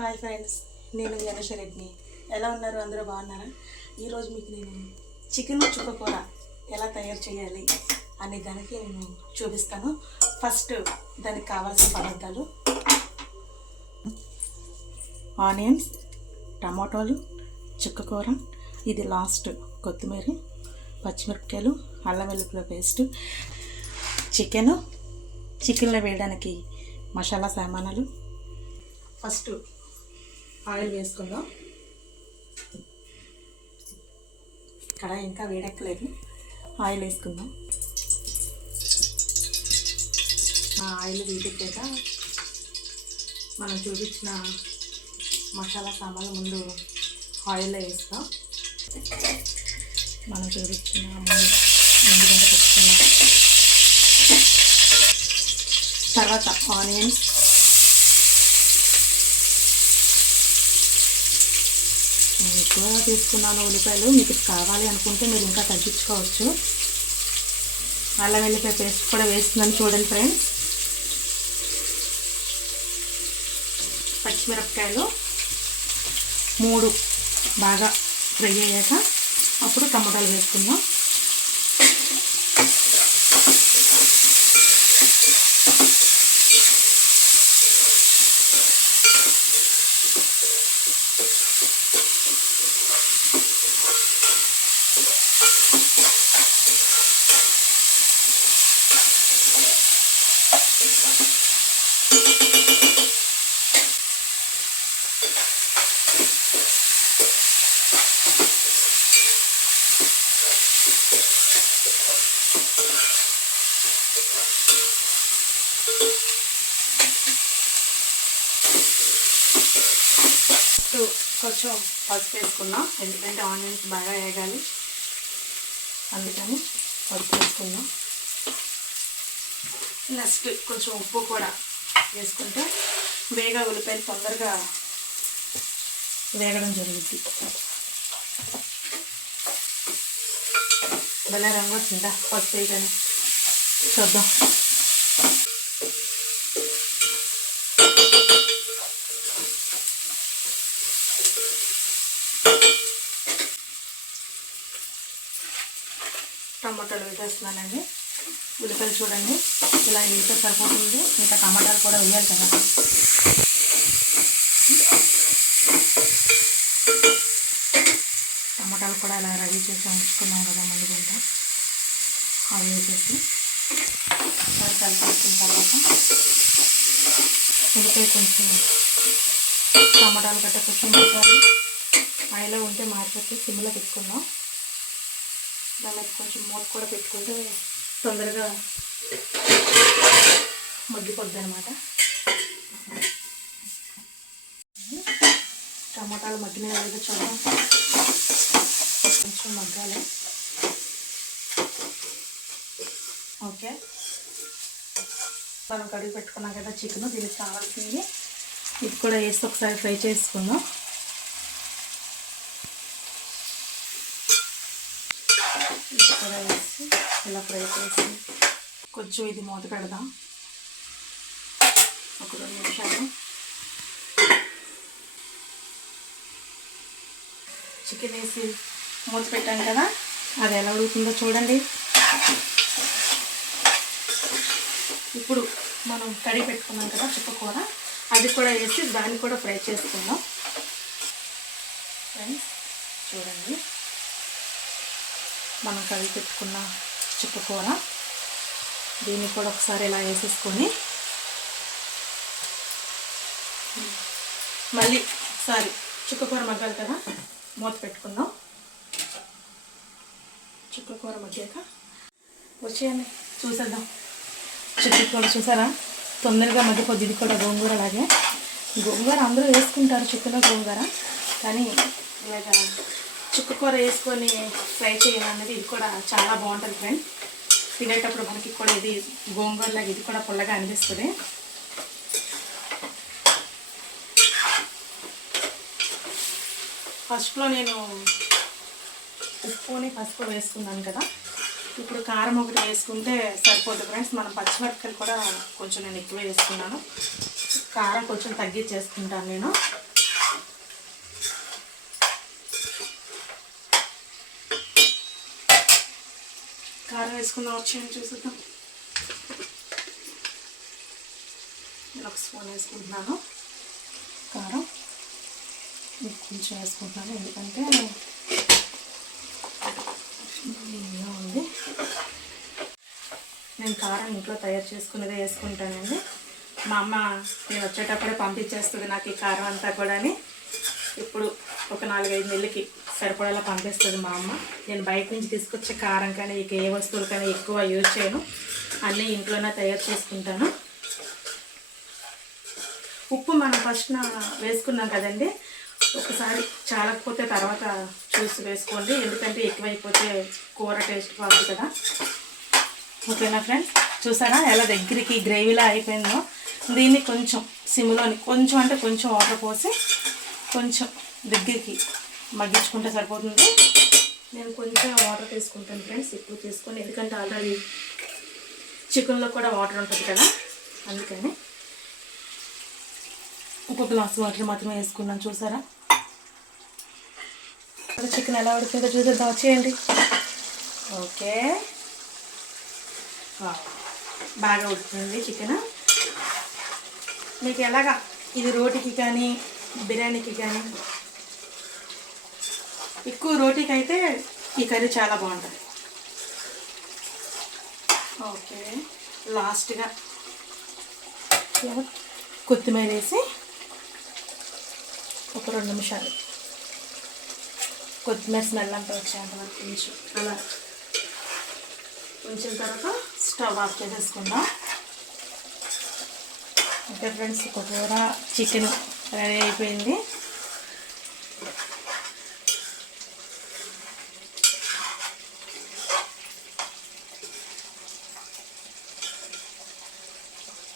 Hi friends, నేను గణేష్ రెడ్డిని. ఎలా ఉన్నారు? అందరూ బాగున్నారా? ఈరోజు మీకు నేను చికెన్ చుక్కకూర ఎలా తయారు చేయాలి అనే దానికి నేను చూపిస్తాను. ఫస్ట్ దానికి కావాల్సిన పదార్థాలు: ఆనియన్స్, టమాటోలు, చుక్కకూర, ఇది లాస్ట్ కొత్తిమీర, పచ్చిమిరపకాయలు, అల్లం వెల్లుల్లి పేస్ట్, చికెన్లో వేయడానికి మసాలా సామానులు. ఫస్ట్ ఆయిల్ వేసుకుందాం. కడాయి ఇంకా వేడెక్కలేదు, ఆయిల్ వేసుకుందాం. ఆయిల్ వేడెక్కాక మనం చూపించిన మసాలా సామాన్లు ముందు ఆయిల్లో వేస్తాం. మనం చూపించిన ముందుగా పెట్టుకున్న తర్వాత ఆనియన్స్, నేను ఎక్కువగా తీసుకున్నాను ఉల్లిపాయలు. మీకు కావాలి అనుకుంటే మీరు ఇంకా తగ్గించుకోవచ్చు. అల్లం వెల్లిపాయ పేస్ట్ కూడా వేస్తున్నాను చూడండి ఫ్రెండ్స్. పచ్చిమిరపకాయలు 3 బాగా ఫ్రై అయ్యాక అప్పుడు టమాటాలు వేసుకుందాం. కొంచెం పసుపు వేసుకున్నాం, ఎందుకంటే ఆనియన్స్ బాగా వేగాలి, అందుకని పసుపు వేసుకున్నాం. నెక్స్ట్ కొంచెం ఉప్పు కూడా వేసుకుంటే ఉల్లిపాయలు తొందరగా వేగడం జరుగుద్ది. భలే రంగు వచ్చిందా పసుపు వేయగానే, చూద్దాం. టమాటాలు వేసేస్తున్నానండి. ఉల్లిపాయలు చూడండి ఇలా వేస్తే సరిపోతుంది, ఇంకా టమాటాలు కూడా వేయాలి కదా. టమాటాలు కూడా ఇలా రెడీ చేసి ఉంచుకున్నాం కదా ముందుకుంటా, అవి వేసేసి కలిపేసిన తర్వాత ఉల్లిపాయ కొంచెం టమాటాలు గట్ట కొంచెం వేసాలి. ఆయిల్లో ఉంటే మారిపోతే సిమ్లో పెట్టుకుందాం. దానికి కొంచెం మూత కూడా పెట్టుకుంటే తొందరగా మగ్గిపోద్ది అనమాట. టమాటాలు మగ్గిన ఏదో చూద్దాం, కొంచెం మగ్గాలి. ఓకే, మనం కడిగి పెట్టుకున్నాం కదా చికెన్, దీనికి కావాల్సింది ఇది కూడా వేసి ఒకసారి ఫ్రై చేసుకుందాం. కూడా వేసి ఇలా ఫ్రై చేసి కొంచెం ఇది మూత పెడదాం ఒక 2 నిమిషాలు. చికెన్ వేసి మూత పెట్టాం కదా, అది ఎలా ఉడుకుతుందో చూడండి. ఇప్పుడు మనం కడిగి పెట్టుకున్నాం కదా చుక్కకూర, అది కూడా వేసి దాన్ని కూడా ఫ్రై చేసుకుందాం. ఫ్రెండ్స్ చూడండి, మనం కడిగి పెట్టుకున్న చుక్కకూర, దీన్ని కూడా ఒకసారి ఇలా వేసేసుకొని మళ్ళీ ఒకసారి చుక్కకూర మగ్గాలి కదా, మూత పెట్టుకుందాం. చుక్కకూర మగ్గాక వచ్చేయండి చూసేద్దాం. చుక్కకూర చూసారా తొందరగా మగ్గిపోద్ది. ఇది కూడా గోంగూర లాగే, గోంగూర అందరూ వేసుకుంటారు చికెన్లో గోంగూర, కానీ ఇలాగ చుక్కకూర వేసుకొని ఫ్రై చేయాలన్నది ఇది కూడా చాలా బాగుంటుంది ఫ్రెండ్. తినేటప్పుడు మనకి కూడా ఇది గోంగూరలాగా ఇది కూడా పుల్లగా అనిపిస్తుంది. ఫస్ట్లో నేను ఉప్పుని పసుపు వేసుకున్నాను కదా, ఇప్పుడు కారం ఒకటి వేసుకుంటే సరిపోతుంది ఫ్రెండ్స్. మనం పచ్చిమిరపకాయలు కూడా కొంచెం నేను ఎక్కువ వేసుకున్నాను, కారం కొంచెం తగ్గించేసుకుంటాను నేను. వేసుకుందాం, వచ్చేయండి చూసుకుందాం. నేను ఒక స్పూన్ వేసుకుంటున్నాను కారం, కొంచెం వేసుకుంటున్నాను ఎందుకంటే ఇలా ఉంది. నేను కారం ఇంట్లో తయారు చేసుకునేదే వేసుకుంటానండి. మా అమ్మ నేను వచ్చేటప్పుడే పంపించేస్తుంది నాకు ఈ కారం అంతా కూడా. ఇప్పుడు ఒక 4-5 నెలలకి సరిపడేలా పంపిస్తుంది మా అమ్మ. నేను బయట నుంచి తీసుకొచ్చే కారం కానీ ఇక ఏ వస్తువులు కానీ ఎక్కువ యూజ్ చేయను, అన్నీ ఇంట్లోనే తయారు చేసుకుంటాను. ఉప్పు మనం ఫస్ట్ వేసుకున్నాం కదండి, ఒకసారి చాలకపోతే తర్వాత చూసి వేసుకోండి, ఎందుకంటే ఎక్కువైపోతే కూర టేస్ట్ బాగుంది కదా. ఓకేనా ఫ్రెండ్స్, చూసారా ఎలా దగ్గరికి గ్రేవీలా అయిపోయిందో. దీన్ని కొంచెం సిమ్లోని కొంచెం అంటే కొంచెం వాటర్ పోసి కొంచెం దగ్గరికి మగ్గించుకుంటే సరిపోతుంది. నేను కొంచెం వాటర్ తీసుకుంటాను ఫ్రెండ్స్, ఎక్కువ తీసుకొని, ఎందుకంటే ఆల్రెడీ చికెన్లో కూడా వాటర్ ఉంటుంది కదా, అందుకని ఒక గ్లాస్ వాటర్ మాత్రమే వేసుకున్నాను. చూసారా చికెన్ ఎలా ఉడికిందో చూసేద్దాం, వచ్చేయండి. ఓకే, బాగా ఉడికింది చికెన్. మీకు ఎలాగా ఇది రోటీకి కానీ బిర్యానీకి కానీ, ఎక్కువ రోటీకి అయితే ఈ కర్రీ చాలా బాగుంటుంది. ఓకే, లాస్ట్గా కొత్తిమీర వేసి ఒక 2 నిమిషాలు కొత్తిమీర స్మెల్ అంతా వచ్చేంత వరకు కొంచెం అలా ఉంచిన తర్వాత స్టవ్ ఆఫ్ చేసేసుకుందాం. ఓకే ఫ్రెండ్స్, ఒక కూర చికెన్ రెడీ అయిపోయింది.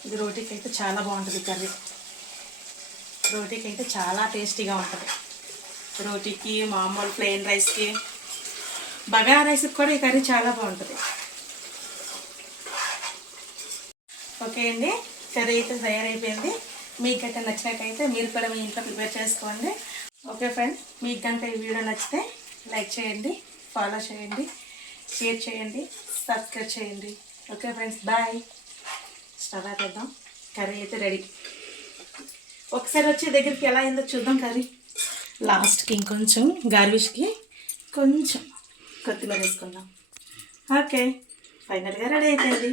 ఇది రోటీకి అయితే చాలా బాగుంటుంది కర్రీ, రోటీకి అయితే చాలా టేస్టీగా ఉంటుంది. రోటీకి, మామూలు ప్లెయిన్ రైస్కి, బగారా రైస్కి కూడా ఈ కర్రీ చాలా బాగుంటుంది. ఓకే అండి, కర్రీ అయితే తయారైపోయింది. మీకు కనుక నచ్చినట్టయితే మీరు కూడా మీ ఇంట్లో ప్రిపేర్ చేసుకోండి. ఓకే ఫ్రెండ్స్, మీకు కనుక ఈ వీడియో నచ్చితే లైక్ చేయండి, ఫాలో చేయండి, షేర్ చేయండి, సబ్స్క్రైబ్ చేయండి. Okay friends, bye. స్టవ్ ఆపేద్దాం, కర్రీ అయితే రెడీ. ఒకసారి వచ్చే దగ్గరికి ఎలా అయిందో చూద్దాం కర్రీ. లాస్ట్కి ఇంకొంచెం గార్విష్కి కొంచెం కొత్తిమీర వేసుకుందాం. ఓకే, ఫైనల్గా రెడీ అయిపోయింది.